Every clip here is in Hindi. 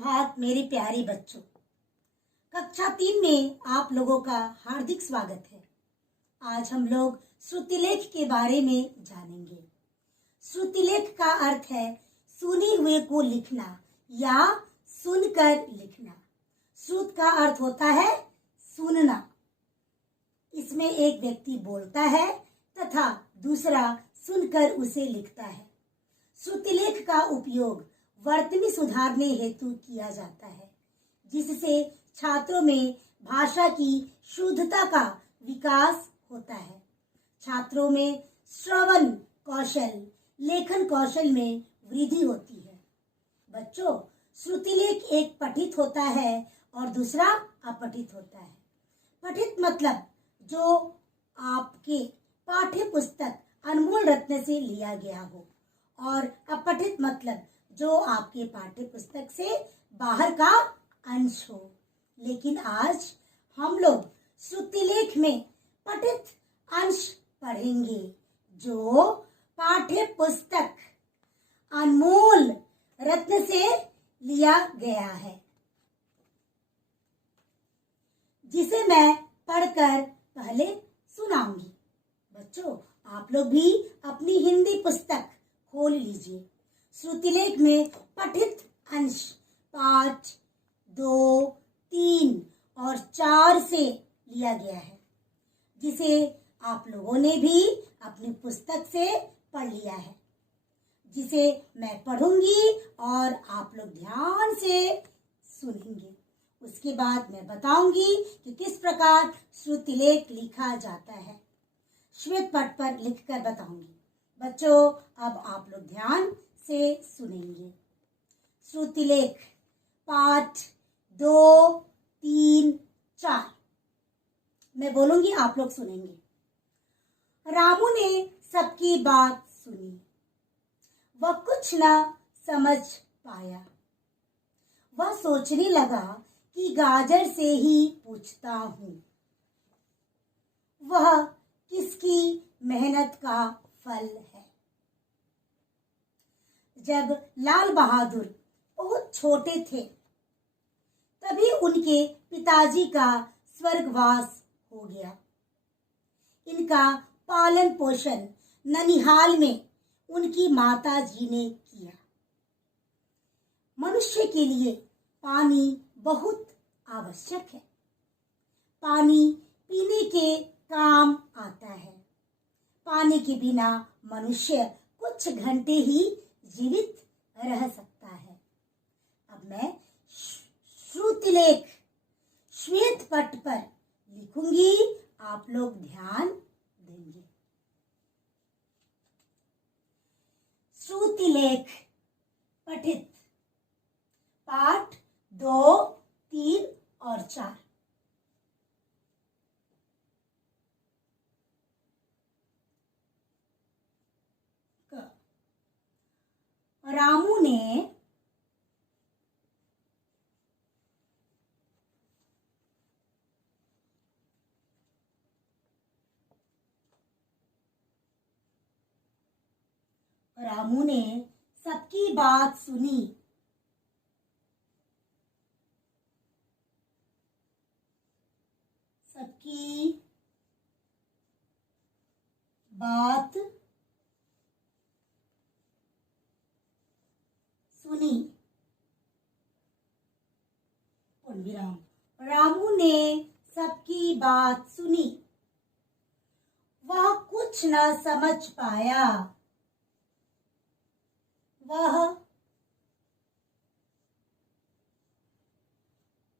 सुप्रभात मेरे प्यारे बच्चों। कक्षा 3 में आप लोगों का हार्दिक स्वागत है। आज हम लोग श्रुतिलेख के बारे में जानेंगे। श्रुतिलेख का अर्थ है सुने हुए को लिखना या सुनकर लिखना। श्रुत का अर्थ होता है सुनना। इसमें एक व्यक्ति बोलता है तथा दूसरा सुनकर उसे लिखता है। श्रुतिलेख का उपयोग वर्तनी सुधारने हेतु किया जाता है, जिससे छात्रों में भाषा की शुद्धता का विकास होता है। छात्रों में श्रवण कौशल, लेखन कौशल में वृद्धि होती है। बच्चों, श्रुतिलेख एक पठित होता है और दूसरा अपठित होता है। पठित मतलब जो आपके पाठ्य पुस्तक अनमोल रत्न से लिया गया हो, और अपठित मतलब जो आपके पाठ्य पुस्तक से बाहर का अंश हो। लेकिन आज हम लोग श्रुतिलेख में पठित अंश पढ़ेंगे, जो पाठ्य पुस्तक अनमोल रत्न से लिया गया है, जिसे मैं पढ़कर पहले सुनाऊंगी। बच्चों, आप लोग भी अपनी हिंदी पुस्तक खोल लीजिए। श्रुतिलेख में पठित अंश पाठ 2, 3 और 4 से लिया गया है, जिसे आप लोगों ने भी अपनी पुस्तक से पढ़ लिया है, जिसे मैं पढ़ूंगी और आप लोग ध्यान से सुनेंगे। उसके बाद मैं बताऊंगी कि किस प्रकार श्रुतिलेख लिखा जाता है। श्वेत पट पर लिखकर बताऊंगी। बच्चों, अब आप लोग ध्यान से सुनेंगे। श्रुतिलेख पाठ 2, 3, 4 मैं बोलूंगी, आप लोग सुनेंगे। रामू ने सबकी बात सुनी, वह कुछ न समझ पाया। वह सोचने लगा कि गाजर से ही पूछता हूं, वह किसकी मेहनत का फल है। जब लाल बहादुर बहुत छोटे थे, तभी उनके पिताजी का स्वर्गवास हो गया। इनका पालन पोषण ननिहाल में उनकी माता जी ने किया। मनुष्य के लिए पानी बहुत आवश्यक है। पानी पीने के काम आता है। पानी के बिना मनुष्य कुछ घंटे ही जीवित रह सकता है। अब मैं श्रुतिलेख श्वेत पट पर लिखूंगी, आप लोग ध्यान देंगे। श्रुतिलेख पठित पाठ 2, 3 और 4। रामू ने सबकी बात सुनी। सबकी बात सुनी। पूर्णविराम। रामू ने सबकी बात सुनी, वह कुछ न समझ पाया। वह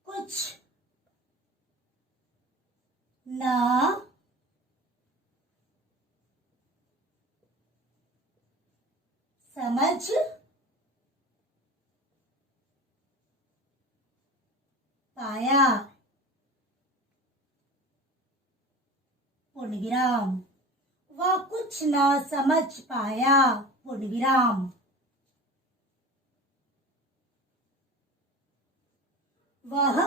कुछ न समझ पाया। पूर्णविराम। वह कुछ न समझ पाया। पूर्णविराम। वह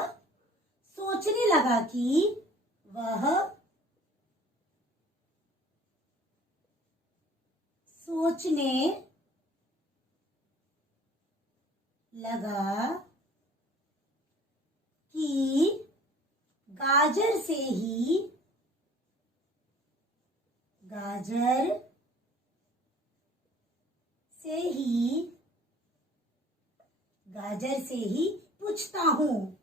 सोचने लगा कि वह सोचने लगा गाजर से ही, गाजर से ही, गाजर से ही पूछता हूँ।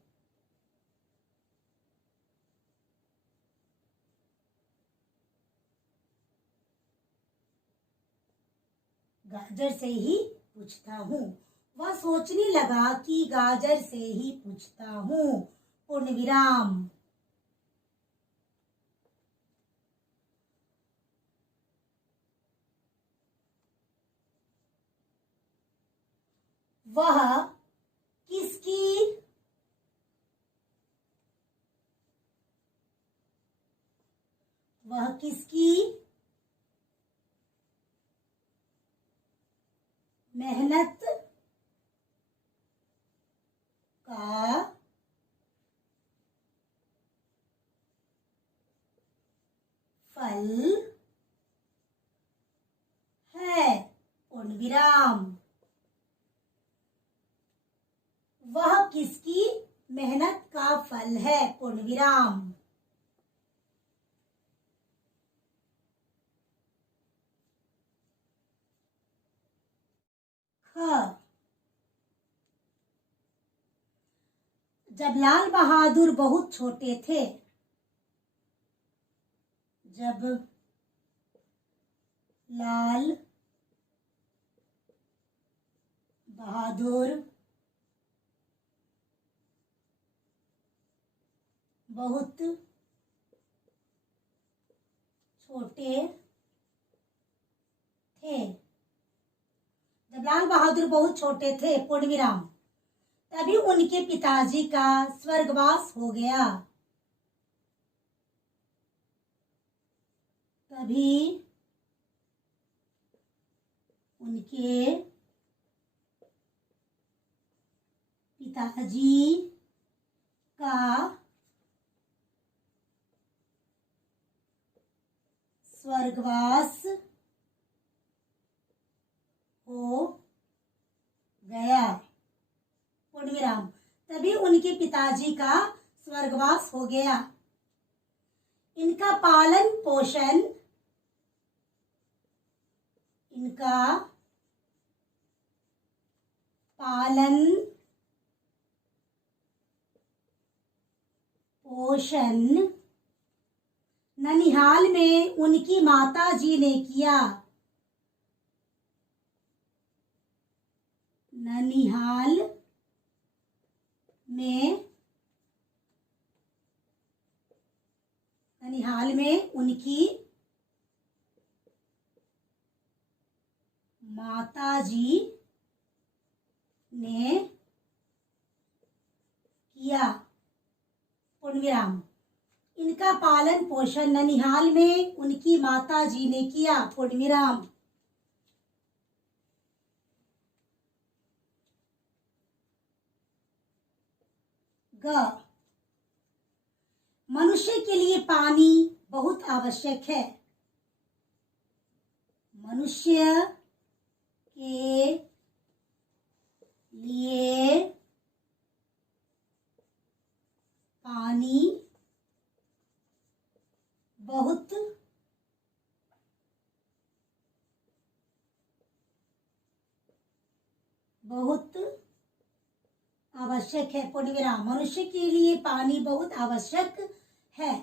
गाजर से ही पूछता हूँ। वह सोचने लगा कि गाजर से ही पूछता हूँ, पूर्ण विराम। वह किसकी, वह किसकी मेहनत का फल है, पूर्ण विराम। वह किसकी मेहनत का फल है, पूर्ण विराम। ख, जब लाल बहादुर बहुत छोटे थे, जब लाल बहादुर बहुत छोटे थे, जब लाल बहादुर बहुत छोटे थे, पूर्ण विराम, तभी उनके पिताजी का स्वर्गवास हो गया। तभी उनके पिताजी का स्वर्गवास हो गया, पूर्ण विराम, तभी उनके पिताजी का स्वर्गवास हो गया। इनका पालन पोषण, इनका पालन पोषण ननिहाल में उनकी माता जी ने किया। ननिहाल में उनकी माता जी ने किया, पूर्ण विराम, इनका पालन पोषण ननिहाल में उनकी माता जी ने किया, पूर्ण विराम। ग, मनुष्य के लिए पानी बहुत आवश्यक है। मनुष्य के लिए पानी बहुत आवश्यक है, पूर्ण विराम, मनुष्य के लिए पानी बहुत आवश्यक है।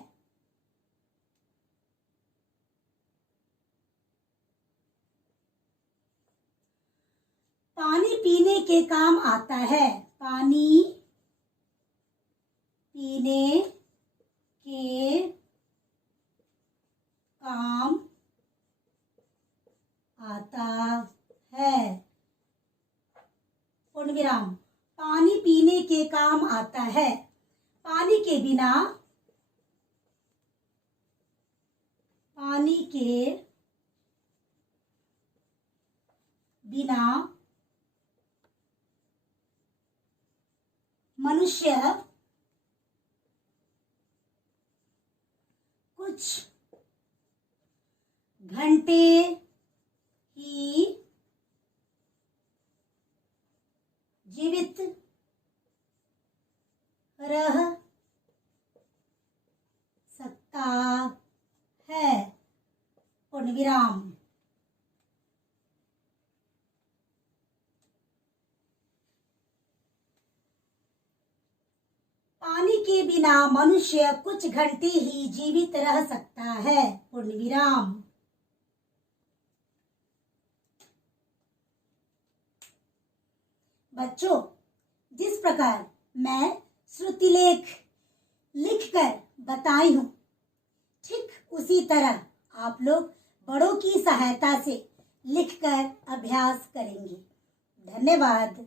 पानी पीने के काम आता है। पानी पीने के काम आता है, पूर्ण विराम, पानी पीने के काम आता है। पानी के बिना मनुष्य कुछ घंटे ही जीवित रह पूर्ण विराम। पानी के बिना मनुष्य कुछ घंटे ही जीवित रह सकता है, पूर्ण विराम। बच्चों, जिस प्रकार मैं श्रुतिलेख लिखकर बताई हूं, ठीक उसी तरह आप लोग बड़ों की सहायता से लिखकर अभ्यास करेंगे। धन्यवाद।